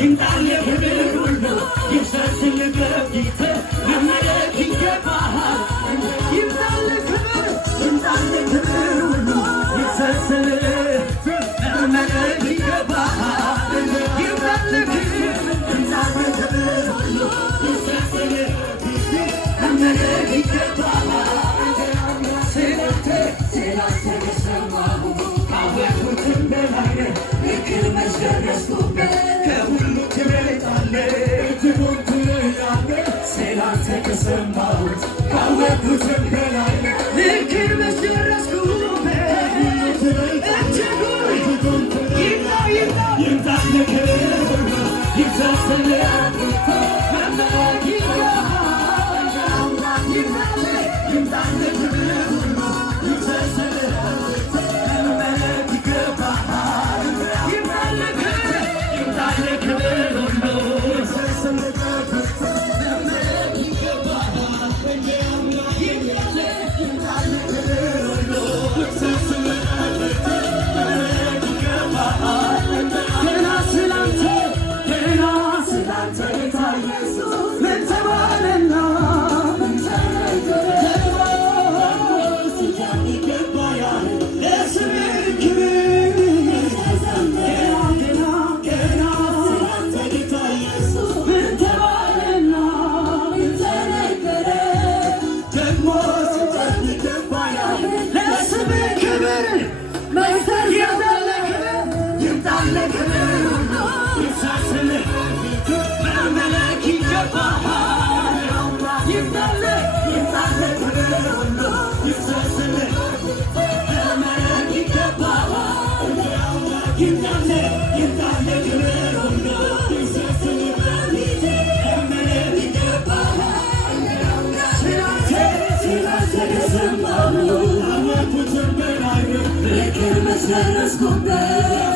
ይምጣል ክብር ሁሉ ይፍሰስልበት ጌታ መመለክ ይገባሃል ይምጣል ክብር ሁሉ ይፍሰስልበት መመለክ ይገባሃል ይምጣል ክብር ሁሉ ይፍሰስልበት መመለክ ይገባሃል ስላንተ ከሰማሁ ካወቅሁትም በላይ ልክር መስደረስኩበት ከሁሉ ትበልጣለህ እጅጉን ትለያለህ ስላንተ ከሰማሁት ካወቅሁትም በላይ ልክር መስደረስኩበት እጅጉን ይምጣል ክብር ሁሉ ይፍሰስልበት መመለክ ይገባሃል ይምጣል ክብር ሁሉ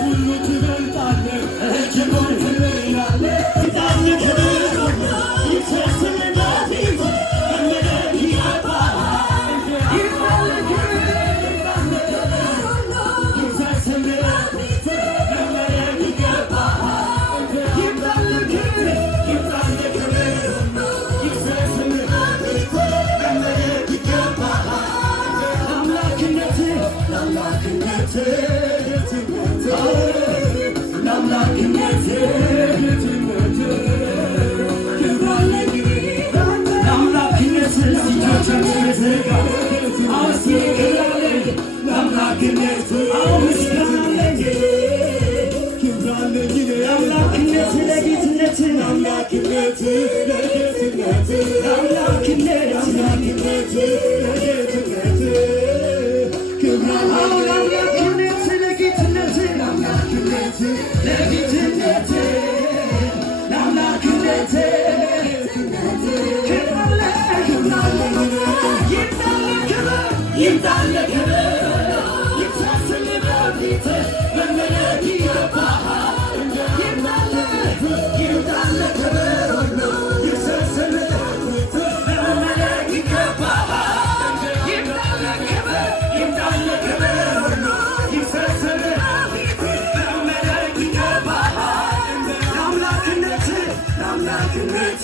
ሁሉ ትበልጣለህ እጅጉን ትለያለህ ይምጣል ክብር ሁሉ ይፍሰስልበት መመለክ ይገባሃል ይምጣል ክብር ሁሉ ይፍሰስልበት መመለክ ይገባሃል ይምጣል ክብር ሁሉ ይፍሰስልበት መመለክ ይገባሃል ይምጣል ክብር ይፍሰስልበት መመለክ ይገባሃል ይምጣል ክብር ሁሉ ይፍሰስልበት መመለክ ይገባሃል ይምጣል ክብር ሁሉ ይፍሰስልበት መመለክ ይገባሃል ለአምላክነት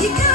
You